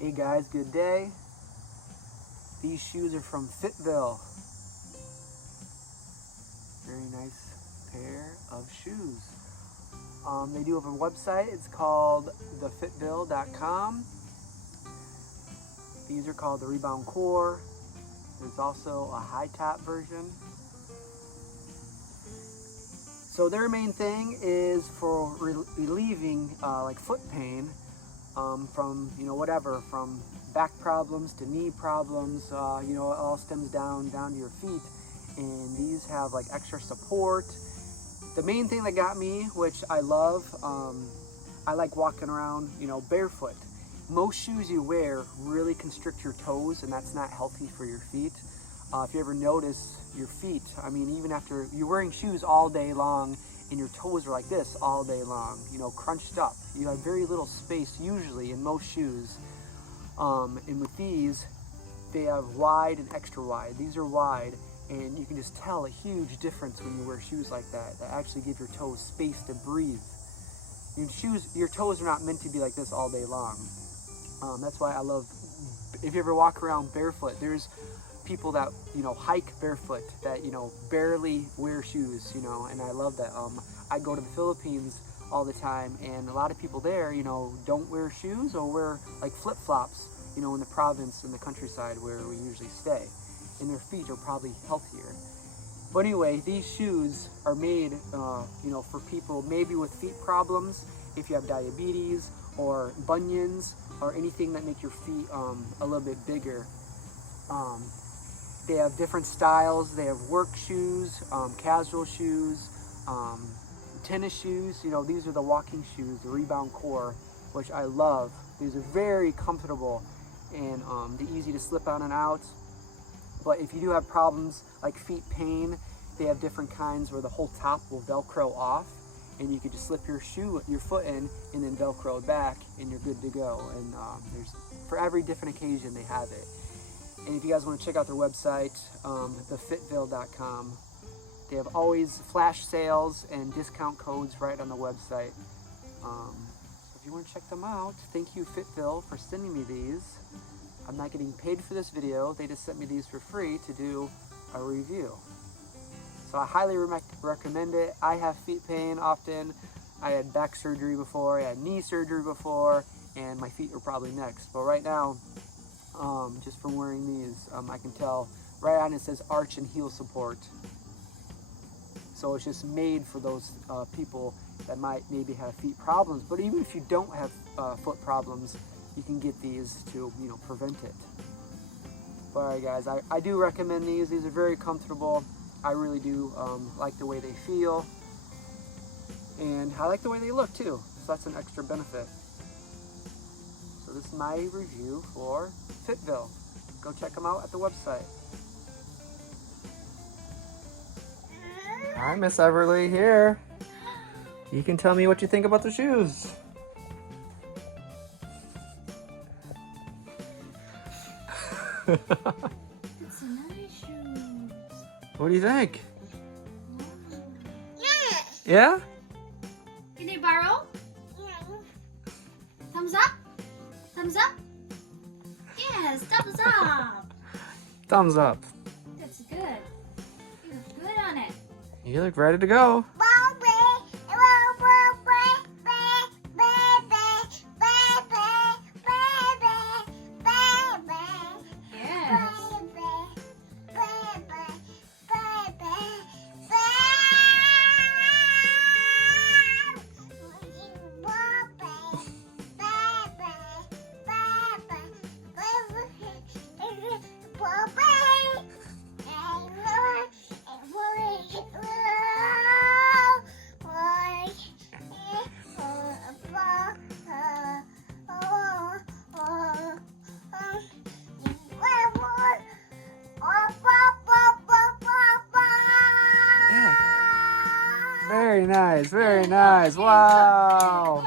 Hey guys, good day. These shoes are from FitVille. Very nice pair of shoes. They do have a website. It's called thefitVille.com. These are called the Rebound Core. There's also a high top version. So their main thing is for relieving like foot pain from whatever, from back problems to knee problems. It all stems down to your feet, and these have like extra support. The main thing that got me, which I love, I like walking around barefoot. Most shoes you wear really constrict your toes, and that's not healthy for your feet. If you ever notice your feet, I mean, even after you're wearing shoes all day long and your toes are like this all day long, crunched up. You have very little space usually in most shoes. And with these, they have wide and extra wide. These are wide, and you can just tell a huge difference when you wear shoes like that actually give your toes space to breathe. Your toes are not meant to be like this all day long. That's why I love, if you ever walk around barefoot, there's people that hike barefoot that barely wear shoes, and I love that. I go to the Philippines all the time, and a lot of people there don't wear shoes or wear like flip-flops in the province, in the countryside where we usually stay, and their feet are probably healthier. But anyway, these shoes are made for people maybe with feet problems, if you have diabetes or bunions or anything that make your feet a little bit bigger. They have different styles. They have work shoes, casual shoes, tennis shoes. These are the walking shoes, the Rebound Core, which I love. These are very comfortable and they're easy to slip on and out. But if you do have problems like feet pain, they have different kinds where the whole top will Velcro off, and you can just slip your foot in and then Velcro it back, and you're good to go. And there's, for every different occasion, they have it. And if you guys want to check out their website, thefitVille.com, they have always flash sales and discount codes right on the website. If you want to check them out, thank you FitVille for sending me these. I'm not getting paid for this video. They just sent me these for free to do a review. So I highly recommend it. I have feet pain often. I had back surgery before, I had knee surgery before, and my feet are probably next. But right now, just from wearing these, I can tell right on it says arch and heel support. So it's just made for those people that might maybe have feet problems. But even if you don't have foot problems, you can get these to prevent it. But all right guys, I do recommend these. These are very comfortable. I really do like the way they feel, and I like the way they look too, so that's an extra benefit. So this is my review for FitVille. Go check them out at the website. Hi, Miss Everly here. You can tell me what you think about the shoes. It's nice shoes. What do you think? Yeah. Yeah? Can I borrow? Yeah. Thumbs up? Thumbs up? Yes, thumbs up. Thumbs up. That's good. You look good on it. You look ready to go. Very nice, very nice. Wow.